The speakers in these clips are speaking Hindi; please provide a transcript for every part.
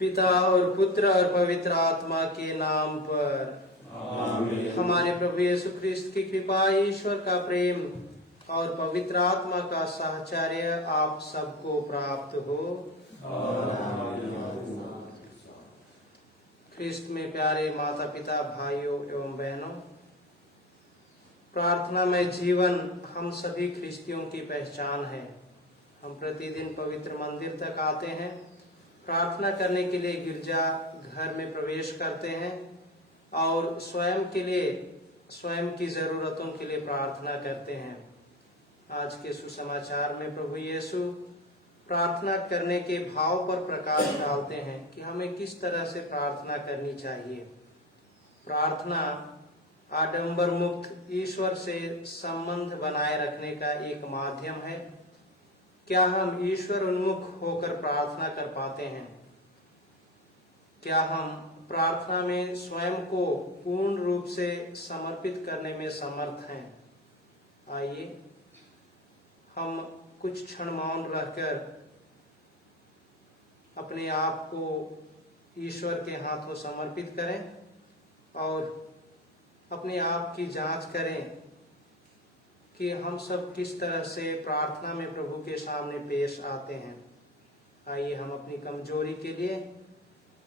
पिता और पुत्र और पवित्र आत्मा के नाम पर आमीन। हमारे प्रभु यीशु ख्रिस्त की कृपा, ईश्वर का प्रेम और पवित्र आत्मा का साहचर्य आप सबको प्राप्त हो। ख्रिस्त में प्यारे माता पिता, भाइयों एवं बहनों, प्रार्थना में जीवन हम सभी ख्रिस्तियों की पहचान है। हम प्रतिदिन पवित्र मंदिर तक आते हैं, प्रार्थना करने के लिए गिरजा घर में प्रवेश करते हैं और स्वयं की जरूरतों के लिए प्रार्थना करते हैं। आज के सुसमाचार में प्रभु यीशु प्रार्थना करने के भाव पर प्रकाश डालते हैं कि हमें किस तरह से प्रार्थना करनी चाहिए। प्रार्थना आडंबर मुक्त ईश्वर से संबंध बनाए रखने का एक माध्यम है। क्या हम ईश्वर उन्मुख होकर प्रार्थना कर पाते हैं? क्या हम प्रार्थना में स्वयं को पूर्ण रूप से समर्पित करने में समर्थ हैं? आइए हम कुछ क्षण मौन रहकर अपने आप को ईश्वर के हाथों समर्पित करें और अपने आप की जांच करें कि हम सब किस तरह से प्रार्थना में प्रभु के सामने पेश आते हैं। आइए हम अपनी कमजोरी के लिए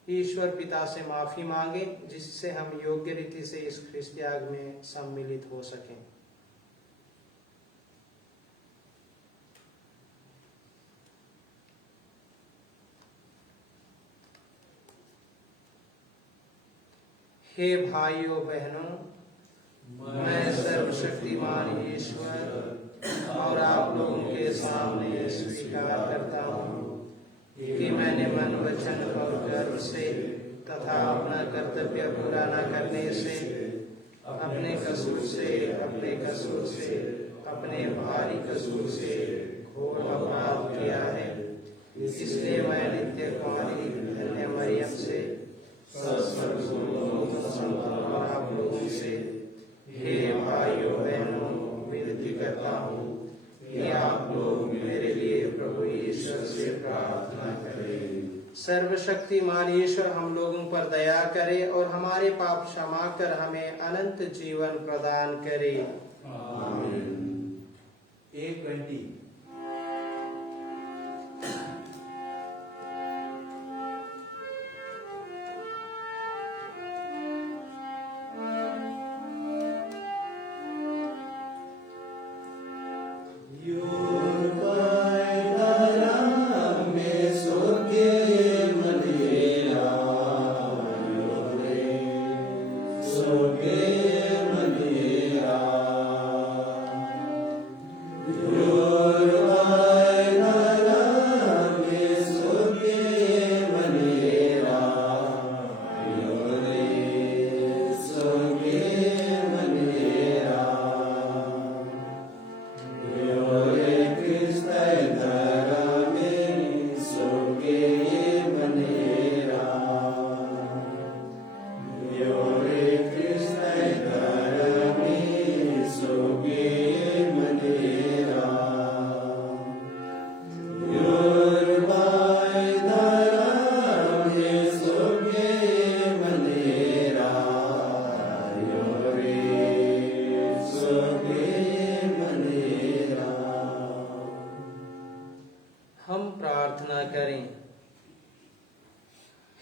ईश्वर पिता से माफी मांगे, जिससे हम योग्य रीति से इस ख्रिस्त याग में सम्मिलित हो सकें। हे भाइयों बहनों, मैं सर्वशक्तिमान ईश्वर और आप लोगों के सामने स्वीकार करता हूँ कि मैंने मन, वचन और कर्म से तथा अपना कर्तव्य पूरा न करने से, अपने कसूर से, अपने भारी कसूर से घोर अपराध किया है। इसलिए मैं नित्य कुमारी धन्य मरियम से और आप लोगों से, हे भाइयों बहनों, विनती करता हूँ कि आप लोग मेरे लिए प्रभु ईश्वर से प्रार्थना करें। सर्वशक्तिमान ईश्वर हम लोगों पर दया करे और हमारे पाप क्षमा कर हमें अनंत जीवन प्रदान करे। आमीन। 1:20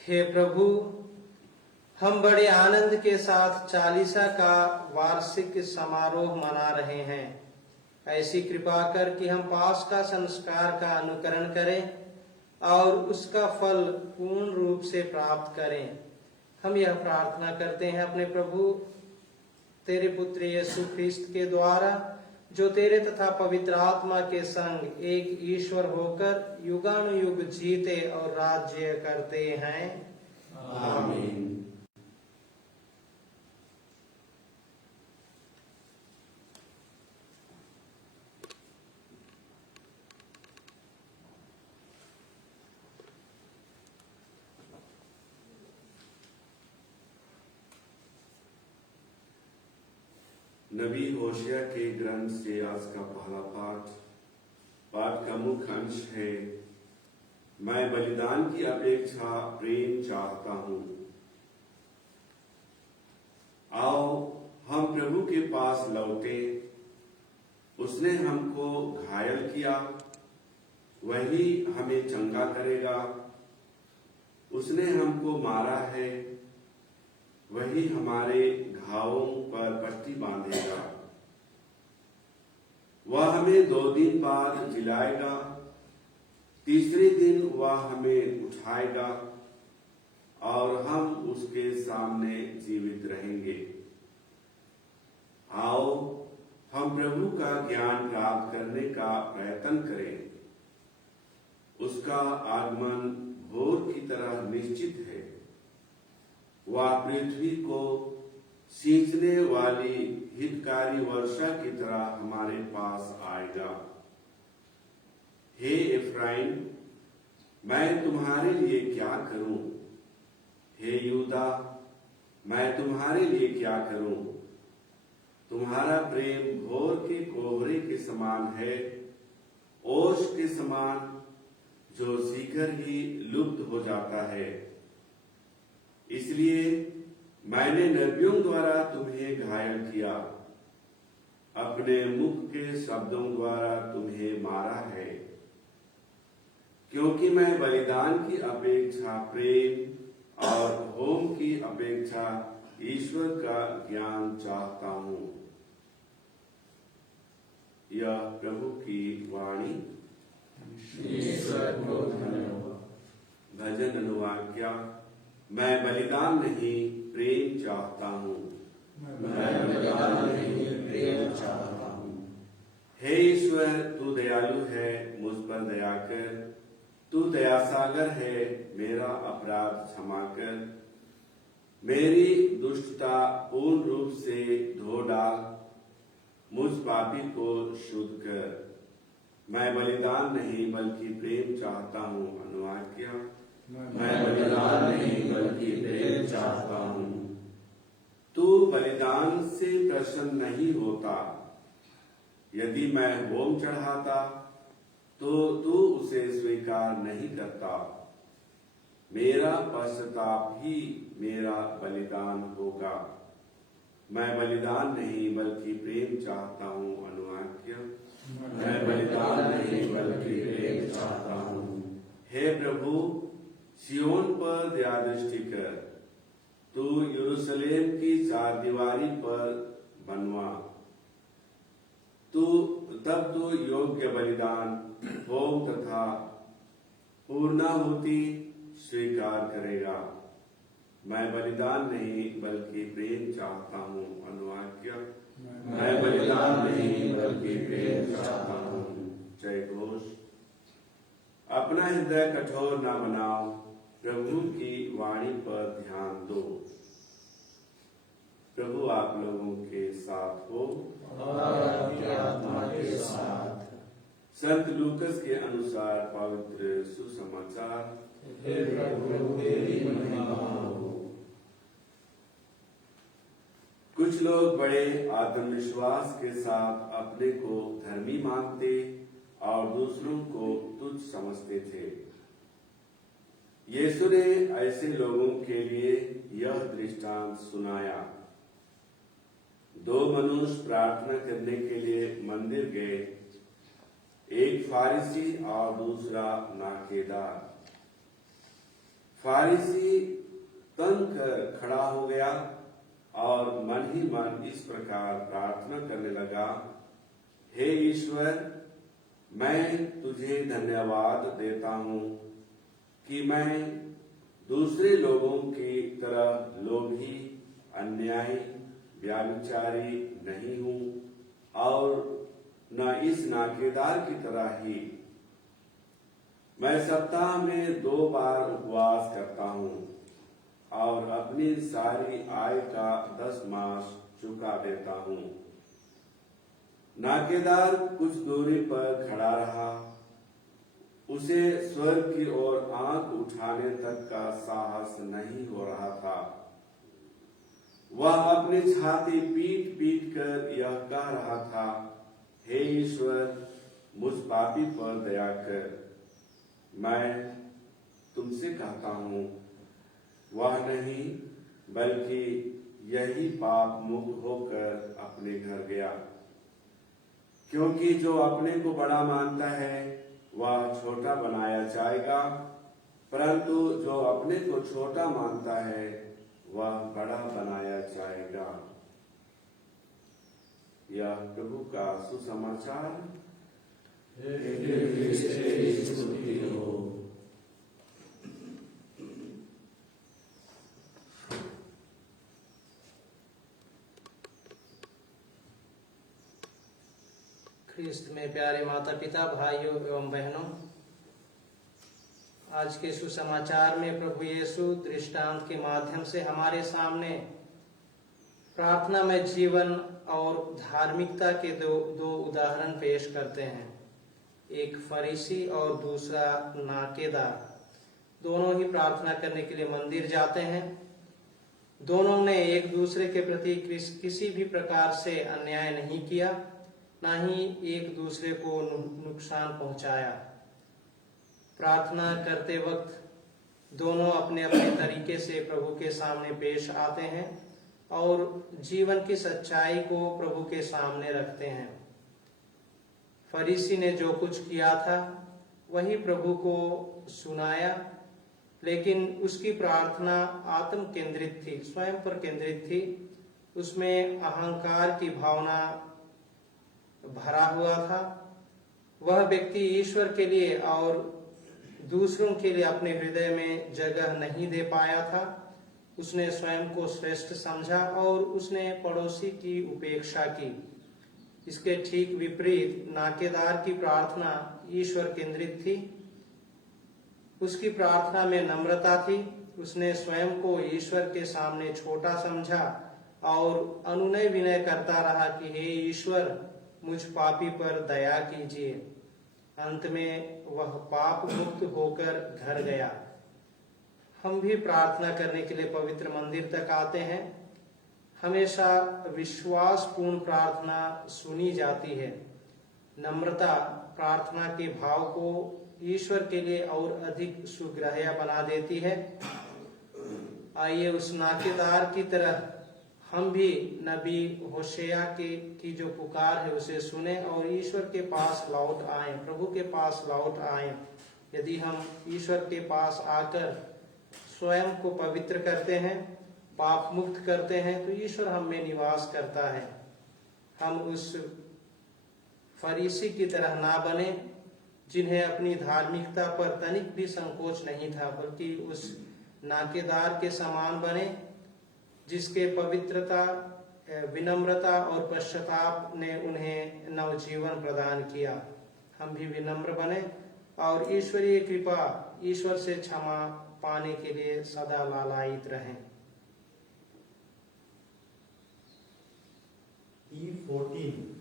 हे प्रभु, हम बड़े आनंद के साथ चालीसा का वार्षिक समारोह मना रहे हैं। ऐसी कृपा कर कि हम पास्का संस्कार का अनुकरण करें और उसका फल पूर्ण रूप से प्राप्त करें। हम यह प्रार्थना करते हैं अपने प्रभु तेरे पुत्र यीशु ख्रिस्त के द्वारा, जो तेरे तथा पवित्र आत्मा के संग एक ईश्वर होकर युगानुयुग जीते और राज्य करते हैं। आमीन। नबी होशिया के ग्रंथ से आज का पहला पाठ का मुख्य अंश है, मैं बलिदान की अपेक्षा प्रेम चाहता हूं। आओ हम प्रभु के पास लौटे। उसने हमको घायल किया, वही हमें चंगा करेगा। उसने हमको मारा है, वही हमारे घावों पर पट्टी बांधेगा। वह हमें 2 दिन बाद जिलाएगा, तीसरे दिन वह हमें उठाएगा और हम उसके सामने जीवित रहेंगे। आओ हम प्रभु का ज्ञान प्राप्त करने का प्रयत्न करें। उसका आगमन भोर की तरह निश्चित है। वह पृथ्वी को सींचने वाली हितकारी वर्षा की तरह हमारे पास आएगा। हे एफ्राइम, मैं तुम्हारे लिए क्या करूं? हे यूदा, मैं तुम्हारे लिए क्या करूं? तुम्हारा प्रेम भोर के कोहरे के समान है, ओश के समान जो शीघ्र ही लुप्त हो जाता है। इसलिए मैंने नबियों द्वारा तुम्हें घायल किया, अपने मुख के शब्दों द्वारा तुम्हें मारा है। क्योंकि मैं बलिदान की अपेक्षा प्रेम और होम की अपेक्षा ईश्वर का ज्ञान चाहता हूं। यह प्रभु की वाणी। ईश्वर को धन्यवाद। भजन अनुवाक्या। मैं बलिदान नहीं प्रेम चाहता हूँ। मैं बलिदान नहीं प्रेम चाहता हूँ। हे ईश्वर, तू दयालु है, मुझ पर दया कर। तू दया सागर है, मेरा अपराध क्षमा कर। मेरी दुष्टता पूर्ण रूप से धो डाल, मुझ पापी को शुद्ध कर। मैं बलिदान नहीं बल्कि प्रेम चाहता हूँ। अनुवाक्या। मैं बलिदान नहीं बल्कि प्रेम चाहता हूँ। तू बलिदान से प्रसन्न नहीं होता। यदि मैं होम चढ़ाता तो तू उसे स्वीकार नहीं करता। मेरा पश्चाताप ही मेरा बलिदान होगा। मैं बलिदान नहीं बल्कि प्रेम चाहता हूँ। अनुवाक्य। मैं बलिदान नहीं बल्कि प्रेम चाहता हूँ। हे प्रभु, सियोन पर दया दृष्टि कर। तू यरूशलेम की चारदीवारी पर बनवा। तब तो योग्य बलिदान, होम तथा पूर्णाहुति स्वीकार करेगा। मैं बलिदान नहीं बल्कि प्रेम चाहता हूँ। अनुवाक्य। मैं बलिदान नहीं बल्कि प्रेम चाहता हूँ। जय घोष। अपना हृदय कठोर न बनाओ, प्रभु की वाणी पर ध्यान दो। प्रभु आप लोगों के साथ हो और आपकी आत्मा के साथ। संत लूकस के अनुसार पवित्र सुसमाचार। हे प्रभु, तेरी महिमा हो। कुछ लोग बड़े आत्मविश्वास के साथ अपने को धर्मी मानते और दूसरों को तुच्छ समझते थे। यीशु ने ऐसे लोगों के लिए यह दृष्टांत सुनाया। 2 मनुष्य प्रार्थना करने के लिए मंदिर गए, एक फारिसी और दूसरा नाकेदार। फारिसी तंग कर खड़ा हो गया और मन ही मन इस प्रकार प्रार्थना करने लगा, हे ईश्वर, मैं तुझे धन्यवाद देता हूँ कि मैं दूसरे लोगों की तरह लोभी, अन्यायी, व्याभिचारी नहीं हूं और न इस नाकेदार की तरह ही। मैं सप्ताह में 2 बार उपवास करता हूं और अपनी सारी आय का 10 मास चुका देता हूं। नाकेदार कुछ दूरी पर खड़ा रहा। उसे स्वर्ग की ओर आंख उठाने तक का साहस नहीं हो रहा था। वह अपनी छाती पीट पीट कर यह कह रहा था, हे ईश्वर, मुझ पापी पर दया कर। मैं तुमसे कहता हूं, वह नहीं बल्कि यही पाप मुक्त होकर अपने घर गया, क्योंकि जो अपने को बड़ा मानता है वह छोटा बनाया जाएगा, परंतु जो अपने को छोटा मानता है वह बड़ा बनाया जाएगा। यह प्रभु का सुसमाचार। ख्रिस्त में प्यारे माता पिता, भाइयों एवं बहनों, आज के सुसमाचार में प्रभु यीशु दृष्टांत के माध्यम से हमारे सामने प्रार्थना में जीवन और धार्मिकता के दो उदाहरण पेश करते हैं। एक फरीसी और दूसरा नाकेदार। दोनों ही प्रार्थना करने के लिए मंदिर जाते हैं। दोनों ने एक दूसरे के प्रति किसी भी प्रकार से अन्याय नहीं किया, ना ही एक दूसरे को नुकसान पहुंचाया। प्रार्थना करते वक्त दोनों अपने अपने तरीके से प्रभु के सामने पेश आते हैं और जीवन की सच्चाई को प्रभु के सामने रखते हैं। फरीसी ने जो कुछ किया था वही प्रभु को सुनाया, लेकिन उसकी प्रार्थना आत्म केंद्रित थी, स्वयं पर केंद्रित थी। उसमें अहंकार की भावना भरा हुआ था। वह व्यक्ति ईश्वर के लिए और दूसरों के लिए अपने हृदय में जगह नहीं दे पाया था। उसने स्वयं को श्रेष्ठ समझा और उसने पड़ोसी की उपेक्षा की। इसके ठीक विपरीत नाकेदार की प्रार्थना ईश्वर केंद्रित थी। उसकी प्रार्थना में नम्रता थी। उसने स्वयं को ईश्वर के सामने छोटा समझा और अनुनय विनय करता रहा कि हे ईश्वर, मुझ पापी पर दया कीजिए। अंत में वह पाप मुक्त होकर घर गया। हम भी प्रार्थना करने के लिए पवित्र मंदिर तक आते हैं। हमेशा विश्वासपूर्ण प्रार्थना सुनी जाती है। नम्रता प्रार्थना के भाव को ईश्वर के लिए और अधिक सुग्राह्य बना देती है। आइए उस नाकेदार की तरह हम भी नबी होशेया की जो पुकार है उसे सुने और ईश्वर के पास लौट आए, प्रभु के पास लौट आए। यदि हम ईश्वर के पास आकर स्वयं को पवित्र करते हैं, पाप मुक्त करते हैं, तो ईश्वर हम में निवास करता है। हम उस फरीसी की तरह ना बने जिन्हें अपनी धार्मिकता पर तनिक भी संकोच नहीं था, बल्कि उस नाकेदार के समान बने जिसके पवित्रता, विनम्रता और पश्चाताप ने उन्हें नवजीवन प्रदान किया। हम भी विनम्र बने और ईश्वरीय कृपा, ईश्वर से क्षमा पाने के लिए सदा लालायित रहें। E14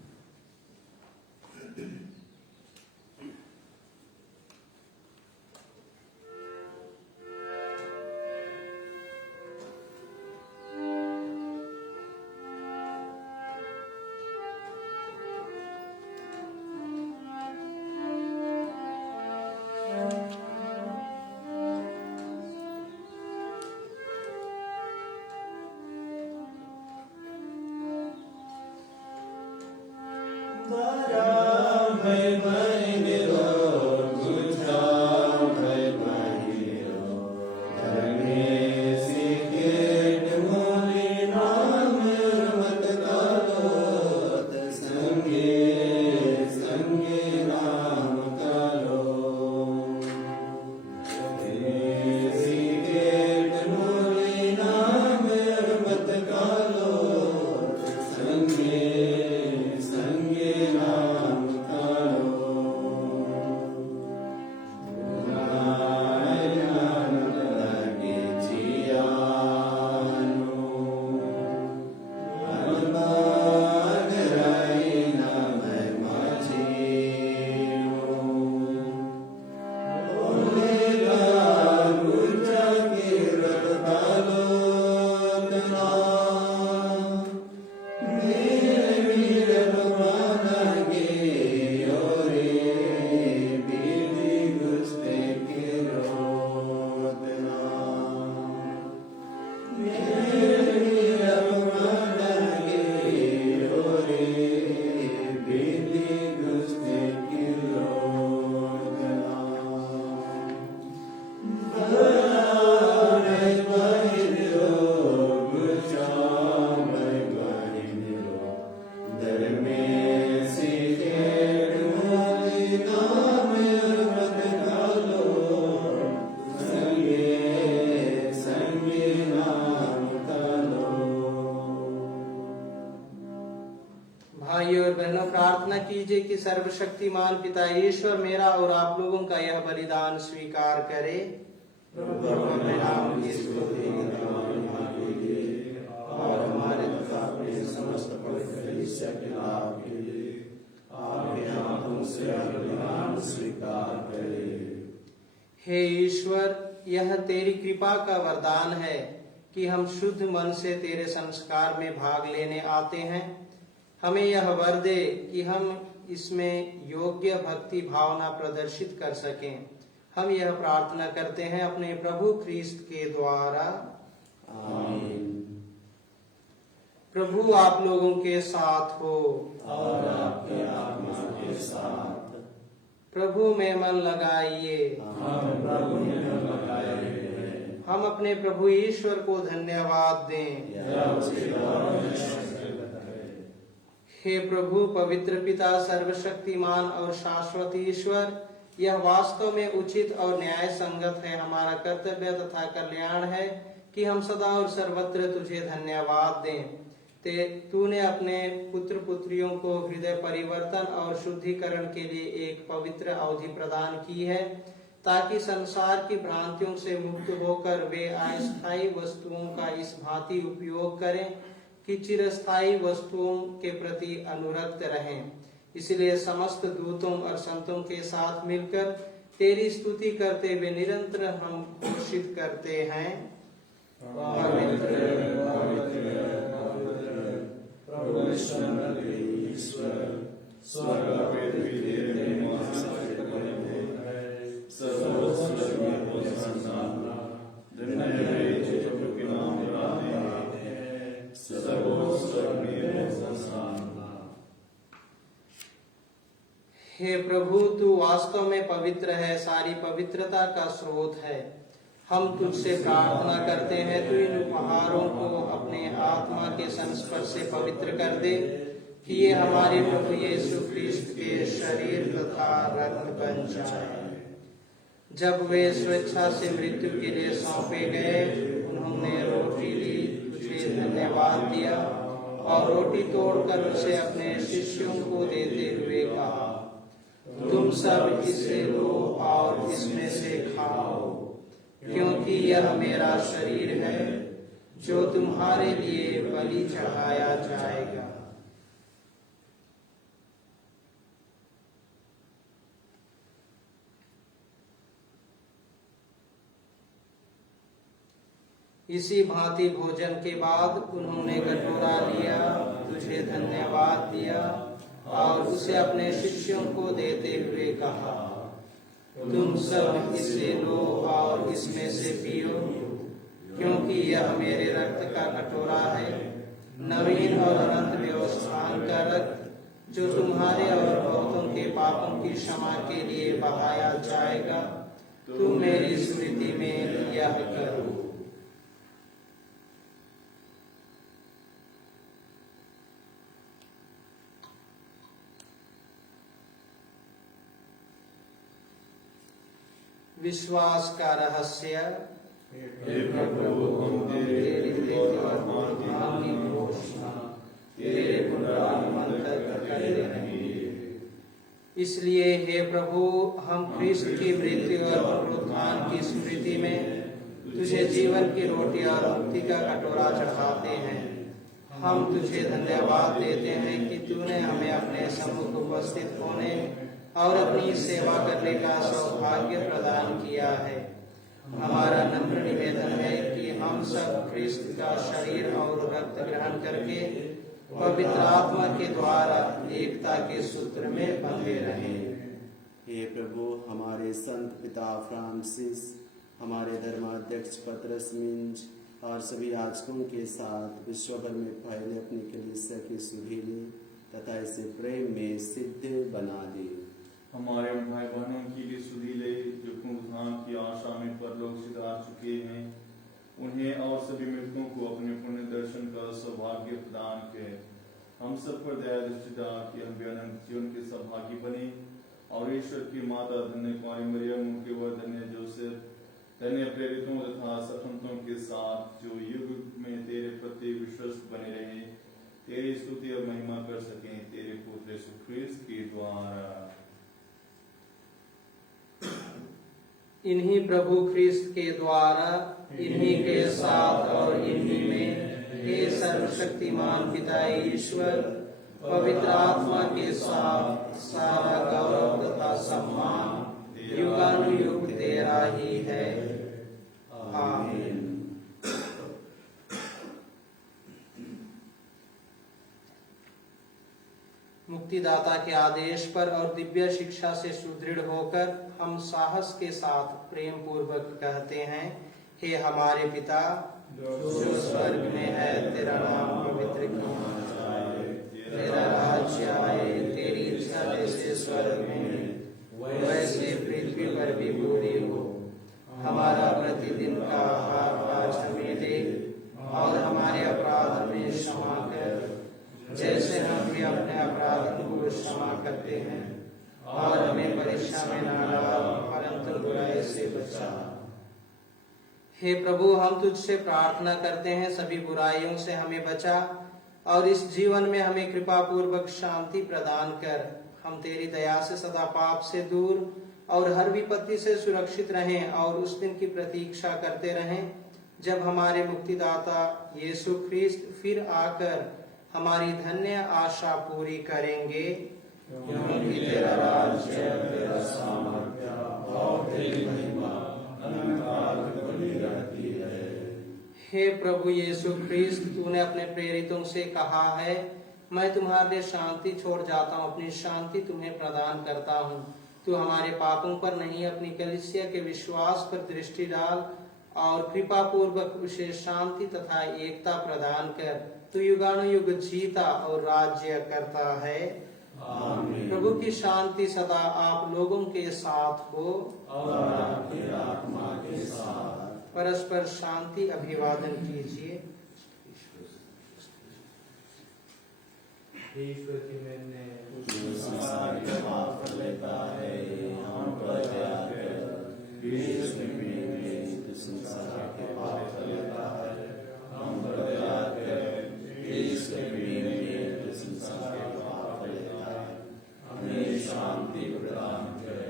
भाइयों और बहनों, प्रार्थना कीजिए कि सर्वशक्तिमान पिता ईश्वर मेरा और आप लोगों का यह बलिदान स्वीकार करे। प्रभु अपने नाम की स्तुति के लिए और हमारे तथा अपने समस्त पवित्र कलीसिया के लाभ के लिए आपके हाथों से बलिदान स्वीकार करे। हे ईश्वर, यह तेरी कृपा का वरदान है कि हम शुद्ध मन से तेरे संस्कार में भाग लेने आते हैं। हमें यह वर दे कि हम इसमें योग्य भक्ति भावना प्रदर्शित कर सकें। हम यह प्रार्थना करते हैं अपने प्रभु ख्रीस्त के द्वारा, आमीन। प्रभु आप लोगों के साथ हो और आपके आत्मा के साथ। प्रभु में मन लगाइए। हम प्रभु में मन लगाए हैं। हम अपने प्रभु ईश्वर को धन्यवाद दें। यह उसके द्वारा है। हे प्रभु, पवित्र पिता, सर्वशक्तिमान और शाश्वत ईश्वर, यह वास्तव में उचित और न्याय संगत है, हमारा कर्तव्य तथा कल्याण है कि हम सदा और सर्वत्र तुझे धन्यवाद दें। तूने अपने पुत्र पुत्रियों को हृदय परिवर्तन और शुद्धिकरण के लिए एक पवित्र अवधि प्रदान की है, ताकि संसार की भ्रांतियों से मुक्त होकर वे अस्थायी वस्तुओं का इस भांति उपयोग करें कि चिरस्थायी वस्तुओं के प्रति अनुरक्त रहें। इसलिए समस्त दूतों और संतों के साथ मिलकर तेरी स्तुति करते हुए निरंतर हम घोषित करते हैं, पवित्र प्रभु ईश्वर, स्वर्ग और पृथ्वी तेरे महिमा से भरे हैं। सर्वस्व को संसार धन्य है जो प्रभु के नाम में आते हैं। सर्वस्व में संसार। हे प्रभु, तू वास्तव में पवित्र है, सारी पवित्रता का स्रोत है। हम तुझसे प्रार्थना करते हैं, तू इन उपहारों को अपने आत्मा के संस्पर्श से पवित्र कर दे, कि ये हमारे प्रभु यीशु ख्रीस्त के शरीर तथा रक्त बन जाए। जब वे स्वेच्छा से मृत्यु के लिए सौंपे गए, उन्होंने रोटी ली, तुझे धन्यवाद दिया और रोटी तोड़कर उसे अपने शिष्यों को देते हुए कहा, तुम सब इसे लो और इसमें से खाओ, क्योंकि यह मेरा शरीर है जो तुम्हारे लिए बलि चढ़ाया जाएगा। इसी भांति भोजन के बाद उन्होंने कटोरा लिया, तुझे धन्यवाद दिया और उसे अपने शिष्यों को देते हुए कहा, तुम सब इसे लो और इसमें से पियो, क्योंकि यह मेरे रक्त का कटोरा है, नवीन और अनंत व्यवस्थान का रक्त, जो तुम्हारे और बहुतों के पापों की क्षमा के लिए बहाया जाएगा। तुम मेरी स्मृति में यह करो। विश्वास का रहस्य। हे प्रभु, हम तेरी आत्मा की घोषणा तेरे पुनरागमन तक करते रहेंगे। इसलिए हे प्रभु, हम ख्रीस्त की मृत्यु और पुनरुत्थान की स्मृति में तुझे जीवन की रोटी और मुक्ति का कटोरा चढ़ाते हैं। हम तुझे धन्यवाद देते हैं कि तूने हमें अपने सम्मुख उपस्थित होने और अपनी सेवा करने का सौभाग्य प्रदान किया है। हमारा नम्र निवेदन है कि हम सब ख्रीस्त का शरीर और रक्त ग्रहण करके पवित्र आत्मा के द्वारा एकता के सूत्र में बंधे रहें। हे प्रभु, हमारे संत पिता फ्रांसिस, हमारे धर्माध्यक्ष पतरस मिंज और सभी याजकों के साथ विश्व भर में फैले अपनी कलीसिया की सुधीले तथा इसे प्रेम में सिद्ध बना दे। हमारे उन भाई बहनों की भी सुधीले जो पुनरुत्थान की आशा में परलोक सिधार चुके हैं, उन्हें और सभी मृतकों को अपने पुण्य दर्शन का सौभाग्य प्रदान करे। हम सब पर दया दृष्टि डाल कि हम भी अनंत जीवन के सौभागी बने और ईश्वर की माता धन्य कुमारी मरियम, उनके वर धन्य जोसेफ, धन्य प्रेरितों तथा संतों के साथ जो युग में तेरे प्रति विश्वस्त बने रहे, तेरी स्तुति और महिमा कर सकें। तेरे इन्हीं प्रभु ख्रिस्त के द्वारा, इन्हीं के साथ और इन्हीं में, हे सर्वशक्तिमान पिता ईश्वर, पवित्र आत्मा के साथ सारा गौरव तथा सम्मान युगानुयुग तेरा ही है। आमीन। मुक्तिदाता के आदेश पर और दिव्य शिक्षा से सुदृढ़ होकर हम साहस के साथ प्रेम पूर्वक कहते हैं, हे हमारे पिता जो स्वर्ग में है, तेरा नाम पवित्र किया जाए, तेरा राज्य आए, तेरी इच्छा जैसे स्वर्ग में वैसे पृथ्वी पर भी पूरी हो। हमारा प्रतिदिन का आहार आज हमें दे, और हमारे अपराध हमें क्षमा कर, जैसे हम भी अपने अपराधियों को क्षमा करते हैं, और हमें परीक्षा में न डाल, परंतु बुराई से बचा। हे प्रभु, हम तुझसे प्रार्थना करते हैं, सभी बुराइयों से हमें बचा, और इस जीवन में हमें कृपा पूर्वक शांति प्रदान कर। हम तेरी दया से सदा पाप से दूर और हर विपत्ति से सुरक्षित रहें, और उस दिन की प्रतीक्षा करते रहें जब हमारे मुक्तिदाता यीशु ख्रिस्त फिर आकर हमारी धन्य आशा पूरी करेंगे। क्योंकि तेरा राज्य, तेरा सामर्थ्य और तेरी महिमा अनंतकाल तक बनी रहती है। हे प्रभु यीशु ख्रिस्त, तूने अपने प्रेरितों से कहा है, मैं तुम्हारे लिए शांति छोड़ जाता हूँ, अपनी शांति तुम्हें प्रदान करता हूँ। तू हमारे पापों पर नहीं, अपनी कलीसिया के विश्वास पर दृष्टि डाल, और कृपा पूर्वक उसे शांति तथा एकता प्रदान कर। तू युगानुयुग जीता और राज्य करता है। आमीन। प्रभु की शांति सदा आप लोगों के साथ हो, और आपकी आत्मा के साथ। परस्पर शांति अभिवादन कीजिए। ईश्वर की मैंने संसार के पाप लेता है, हम पर दया कर। ईश्वर की मैंने संसार के पाप लेता है, हम पर दया कर। ईश्वर की मैंने संसार के पाप लेता है, हमें शांति प्रदान करे।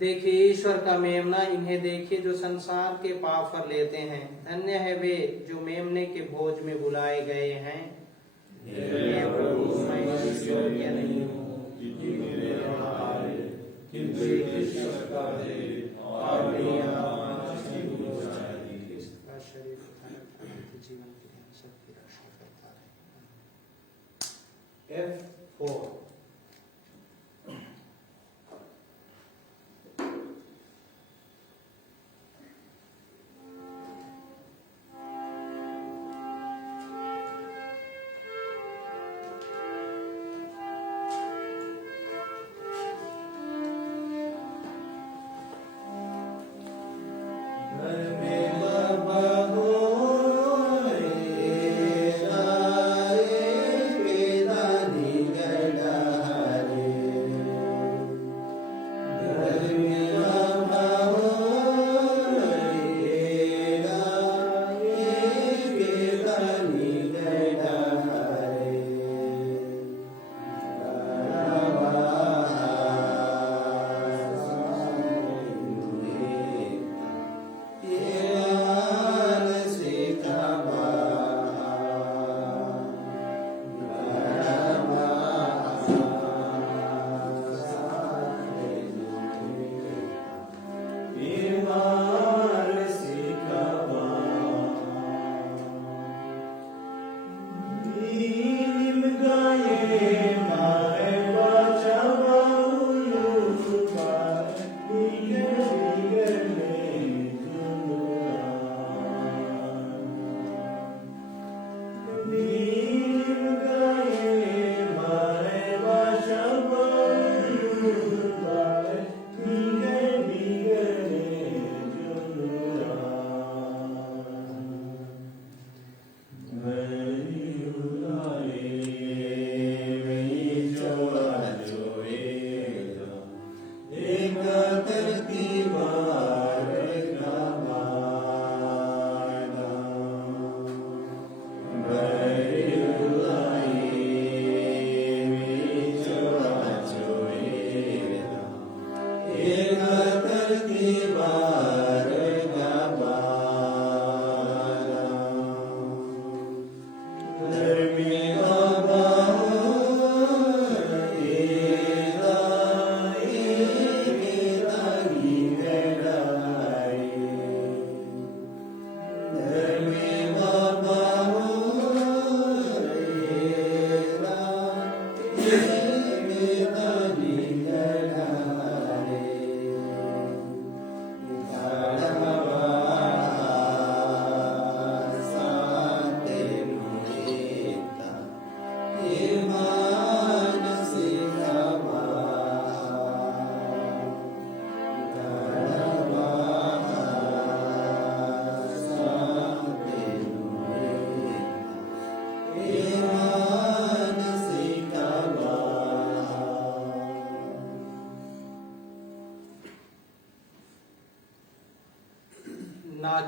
देखिए ईश्वर का मेमना, इन्हें देखिए जो संसार के पाप पर लेते हैं। धन्य है वे जो मेमने के भोज में बुलाए गए हैं। हे प्रभु, मैं इस योग्य नहीं हूँ कि तू मेरे यहाँ आए, किंतु एक शब्द कह दे और मेरी आत्मा ठीक हो जाएगी। इसका शरीर जीवन की सबकी रक्षा करता है। F4 गड़ा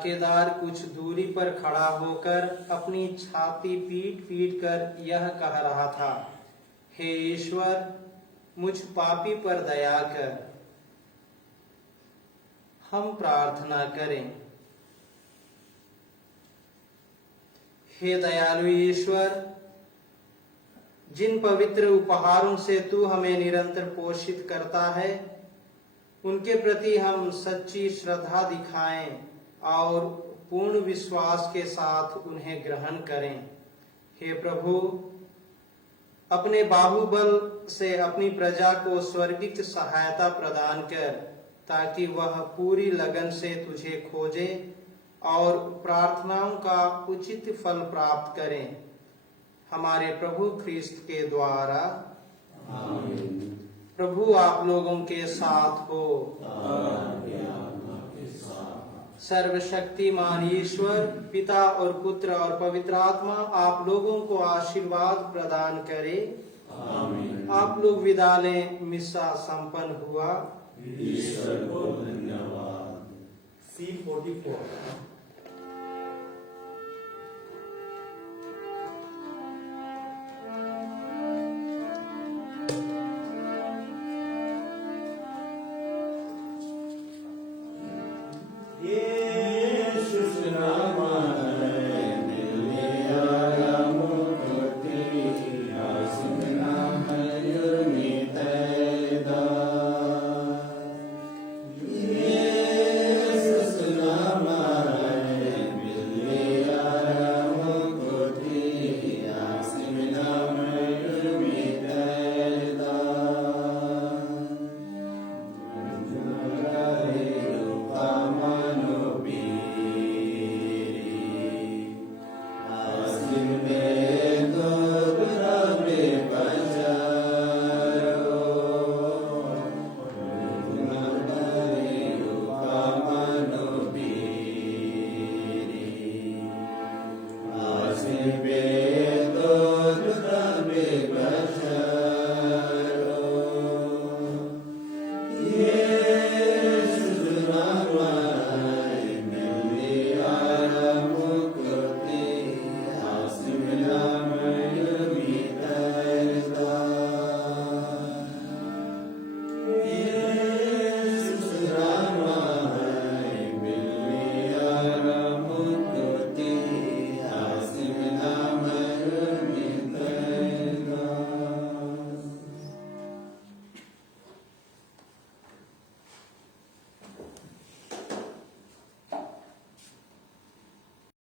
डाकेदार कुछ दूरी पर खड़ा होकर अपनी छाती पीट पीट कर यह कह रहा था, हे ईश्वर, मुझ पापी पर दया कर। हम प्रार्थना करें। हे दयालु ईश्वर, जिन पवित्र उपहारों से तू हमें निरंतर पोषित करता है, उनके प्रति हम सच्ची श्रद्धा दिखाएं और पूर्ण विश्वास के साथ उन्हें ग्रहण करें। हे प्रभु, अपने बाहुबल से अपनी प्रजा को स्वर्गिक सहायता प्रदान कर, ताकि वह पूरी लगन से तुझे खोजे और प्रार्थनाओं का उचित फल प्राप्त करें। हमारे प्रभु ख्रिस्त के द्वारा। आमीन। प्रभु आप लोगों के साथ हो। सर्वशक्तिमान ईश्वर पिता और पुत्र और पवित्र आत्मा आप लोगों को आशीर्वाद प्रदान करे। आमीन। आप लोग विदा लें। मिसा संपन्न हुआ। ईश्वर को धन्यवाद। C44